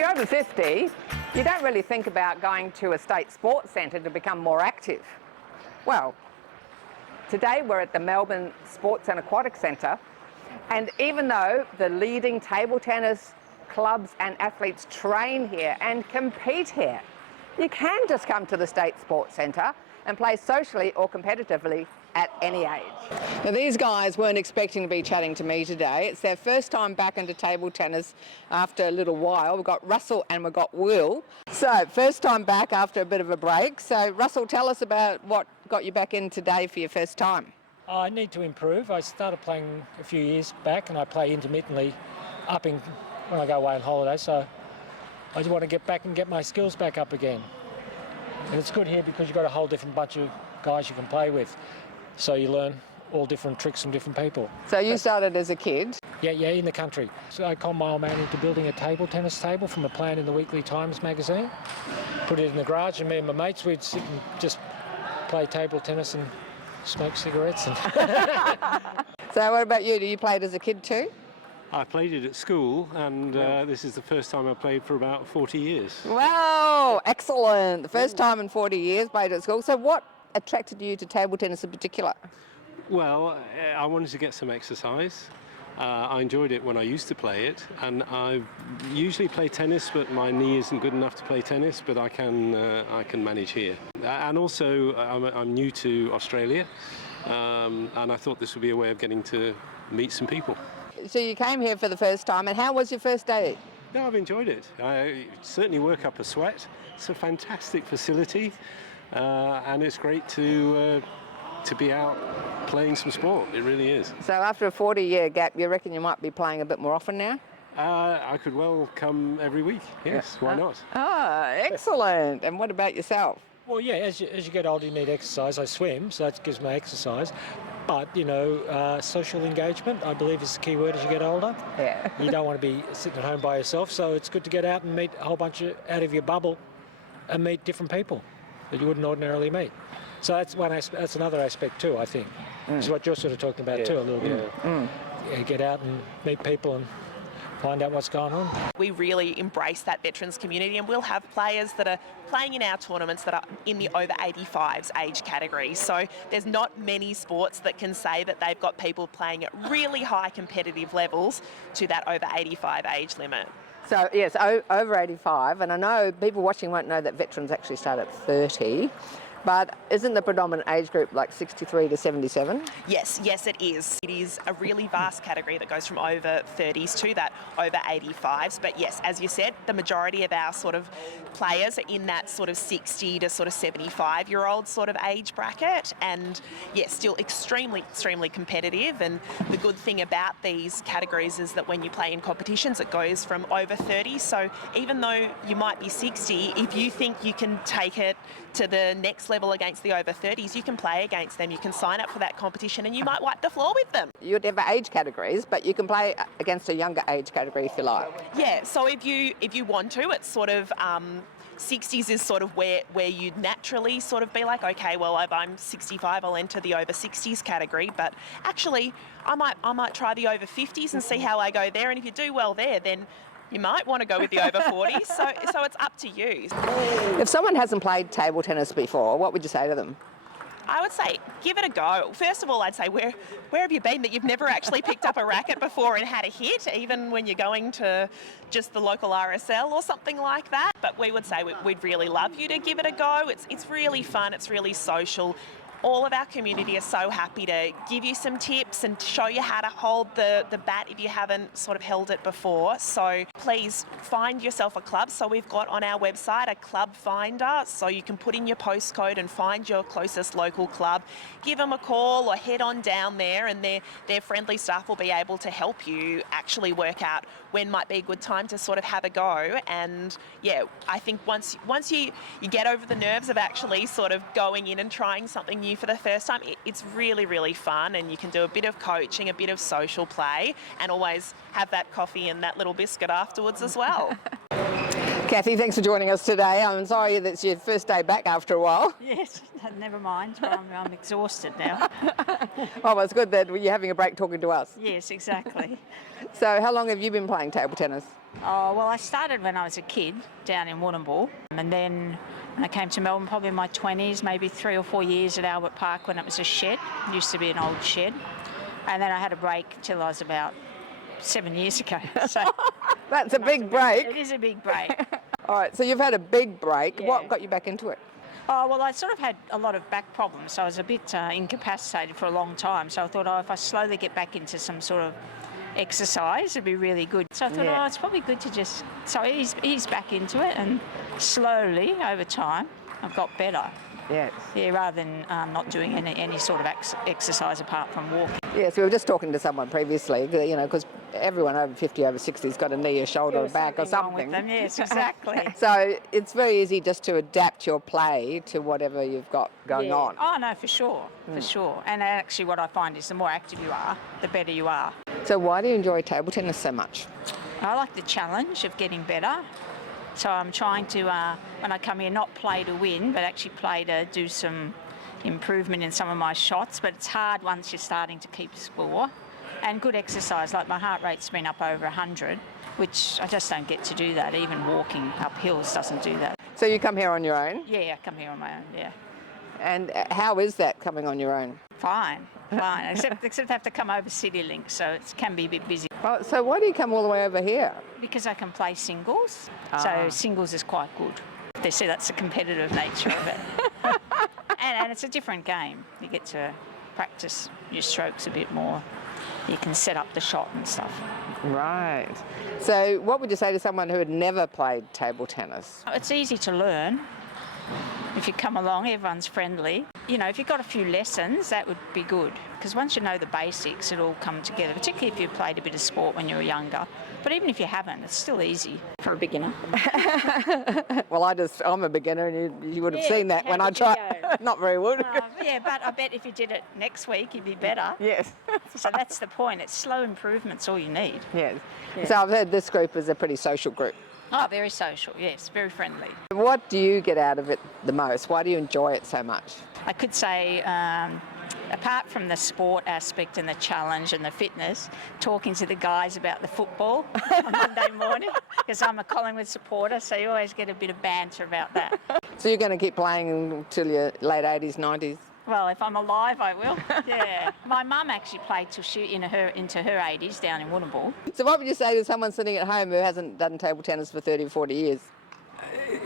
you're over 50, you don't really think about going to a state sports centre to become more active. Well, today we're at the Melbourne Sports and Aquatic Centre, and even though the leading table tennis clubs and athletes train here and compete here, you can just come to the State Sports Centre and play socially or competitively at any age. Now, these guys weren't expecting to be chatting to me today. It's their first time back into table tennis after a little while. We've got Russell and we've got Will. So, first time back after a bit of a break. So, Russell, tell us about what got you back in today for your first time. I need to improve. I started playing a few years back and I play intermittently when I go away on holiday. So, I just want to get back and get my skills back up again. And it's good here because you've got a whole different bunch of guys you can play with. So you learn all different tricks from different people. So you started as a kid? Yeah, in the country. So I conned my old man into building a table tennis table from a plan in the Weekly Times magazine. Put it in the garage and me and my mates, we'd sit and just play table tennis and smoke cigarettes. So what about you? Do you play it as a kid too? I played it at school, and this is the first time I played for about 40 years. Wow, excellent. The first time in 40 years played at school. So what attracted you to table tennis in particular? Well, I wanted to get some exercise. I enjoyed it when I used to play it, and I usually play tennis, but my knee isn't good enough to play tennis, but I can manage here. And also, I'm new to Australia, and I thought this would be a way of getting to meet some people. So you came here for the first time, and how was your first day? No, I've enjoyed it. I certainly work up a sweat. It's a fantastic facility, and it's great to be out playing some sport. It really is. So after a 40-year gap, you reckon you might be playing a bit more often now? I could well come every week. Yes, why not? Excellent. And what about yourself? Well, yeah, as you get older, you need exercise. I swim, so that gives me exercise. But, social engagement, I believe, is the key word as you get older. Yeah. You don't want to be sitting at home by yourself, so it's good to get out and meet a whole bunch out of your bubble and meet different people that you wouldn't ordinarily meet. So that's another aspect too, I think. Which is what you're sort of talking about too, a little bit. Get out and meet people and find out what's going on. We really embrace that veterans community, and we'll have players that are playing in our tournaments that are in the over 85s age category. So there's not many sports that can say that they've got people playing at really high competitive levels to that over 85 age limit. So yes, over 85, and I know people watching won't know that veterans actually start at 30. But isn't the predominant age group like 63 to 77? Yes, it is. It is a really vast category that goes from over 30s to that over 85s. But yes, as you said, the majority of our sort of players are in that sort of 60 to sort of 75-year-old sort of age bracket. And yes, still extremely competitive. And the good thing about these categories is that when you play in competitions, it goes from over 30. So even though you might be 60, if you think you can take it to the next level against the over 30s, you can play against them, you can sign up for that competition, and you might wipe the floor with them. You'd have age categories, but you can play against a younger age category if you like. Yeah, so if you want to, it's sort of 60s is sort of where you'd naturally sort of be like, okay, well, if I'm 65, I'll enter the over 60s category, but actually I might try the over 50s and see how I go there, and if you do well there, then you might want to go with the over 40s, so it's up to you. If someone hasn't played table tennis before, what would you say to them? I would say, give it a go. First of all, I'd say, where have you been that you've never actually picked up a racket before and had a hit, even when you're going to just the local RSL or something like that? But we would say we'd really love you to give it a go. It's really fun, it's really social. All of our community are so happy to give you some tips and show you how to hold the bat if you haven't sort of held it before. So please find yourself a club. So we've got on our website a club finder, so you can put in your postcode and find your closest local club. Give them a call or head on down there, and their friendly staff will be able to help you actually work out when might be a good time to sort of have a go. And yeah, I think once you get over the nerves of actually sort of going in and trying something new for the first time, it's really fun, and you can do a bit of coaching, a bit of social play, and always have that coffee and that little biscuit afterwards as well. Kathy, thanks for joining us today. I'm sorry that it's your first day back after a while. Yes, never mind, but I'm exhausted now. Well, it's good that you're having a break talking to us. Yes, exactly. So how long have you been playing table tennis? Oh, well, I started when I was a kid down in Warrnambool, and then when I came to Melbourne, probably in my 20s, maybe 3 or 4 years at Albert Park when it was a shed. It used to be an old shed. And then I had a break till I was about 7 years ago. So That's a big break. it is a big break. All right, so you've had a big break. Yeah. What got you back into it? Oh, well, I sort of had a lot of back problems, so I was a bit incapacitated for a long time. So I thought, if I slowly get back into some sort of exercise, it'd be really good. So I thought, it's probably good to just... So ease back into it, and slowly, over time, I've got better. Yes. Yeah, rather than not doing any sort of exercise apart from walking. Yes, we were just talking to someone previously, you know, because everyone over 50, over 60 has got a knee, a shoulder, a back or Wrong with something. them. Yes, exactly. So it's very easy just to adapt your play to whatever you've got going on. Oh, no, for sure, for sure. And actually what I find is the more active you are, the better you are. So why do you enjoy table tennis so much? I like the challenge of getting better. So I'm trying to, when I come here, not play to win, but actually play to do some improvement in some of my shots. But it's hard once you're starting to keep score. And good exercise, like my heart rate's been up over 100, which I just don't get to do that. Even walking up hills doesn't do that. So you come here on your own? Yeah, I come here on my own, yeah. And how is that coming on your own? Fine. Except I have to come over City Link, so it can be a bit busy. Well, so why do you come all the way over here? Because I can play singles, so singles is quite good. They say that's the competitive nature of it. and it's a different game. You get to practice your strokes a bit more. You can set up the shot and stuff. Right. So what would you say to someone who had never played table tennis? It's easy to learn. If you come along, everyone's friendly. You know, if you've got a few lessons, that would be good. Because once you know the basics, it'll all come together, particularly if you played a bit of sport when you were younger. But even if you haven't, it's still easy for a beginner. Well, I'm a beginner, and you would have seen that how when I would you tried. go? Not very good. Yeah, but I bet if you did it next week, you'd be better. Yes. So that's the point. It's slow improvement's all you need. Yes. So I've heard this group is a pretty social group. Oh, very social, yes, very friendly. What do you get out of it the most? Why do you enjoy it so much? I could say, apart from the sport aspect and the challenge and the fitness, talking to the guys about the football on Monday morning, because I'm a Collingwood supporter, so you always get a bit of banter about that. So you're going to keep playing until your late 80s, 90s? Well, if I'm alive, I will. Yeah. My mum actually played till she into her 80s down in Warrnambool. So what would you say to someone sitting at home who hasn't done table tennis for 30 or 40 years?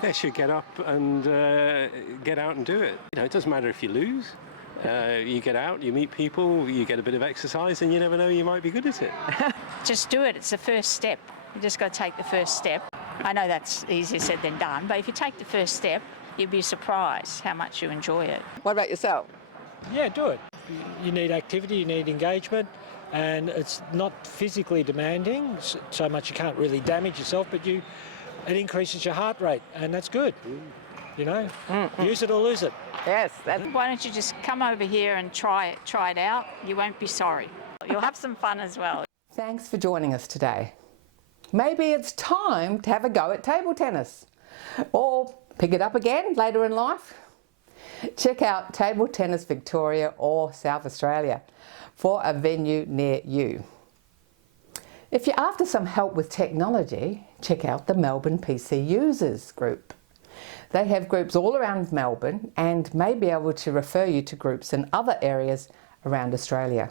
They should get up and get out and do it. You know, it doesn't matter if you lose. You get out, you meet people, you get a bit of exercise, and you never know, you might be good at it. Just do it. It's the first step. You just got to take the first step. I know that's easier said than done, but if you take the first step, you'd be surprised how much you enjoy it. What about yourself? Yeah, do it. You need activity, you need engagement, and it's not physically demanding so much you can't really damage yourself, but it increases your heart rate, and that's good. You know, use it or lose it. Yes. Why don't you just come over here and try it out? You won't be sorry. You'll have some fun as well. Thanks for joining us today. Maybe it's time to have a go at table tennis, or pick it up again later in life. Check out Table Tennis Victoria or South Australia for a venue near you. If you're after some help with technology, check out the Melbourne PC Users group. They have groups all around Melbourne and may be able to refer you to groups in other areas around Australia.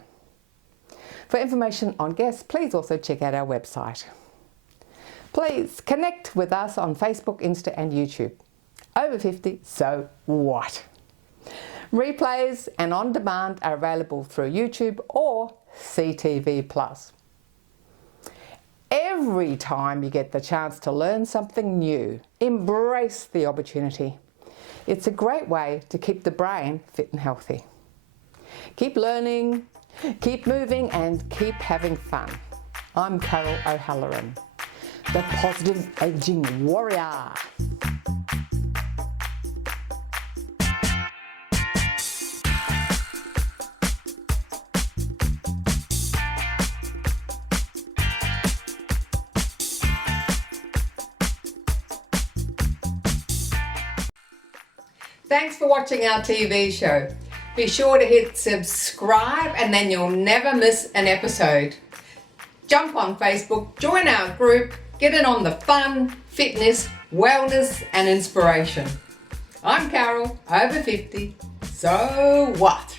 For information on guests, please also check out our website. Please connect with us on Facebook, Insta and YouTube. Over 50, so what? Replays and on demand are available through YouTube or CTV+. Every time you get the chance to learn something new, embrace the opportunity. It's a great way to keep the brain fit and healthy. Keep learning, keep moving and keep having fun. I'm Carol O'Halloran, the Positive Aging Warrior. Thanks for watching our TV show. Be sure to hit subscribe and then you'll never miss an episode. Jump on Facebook, join our group Get in on the fun, fitness, wellness and inspiration. I'm Carol, over 50, so what?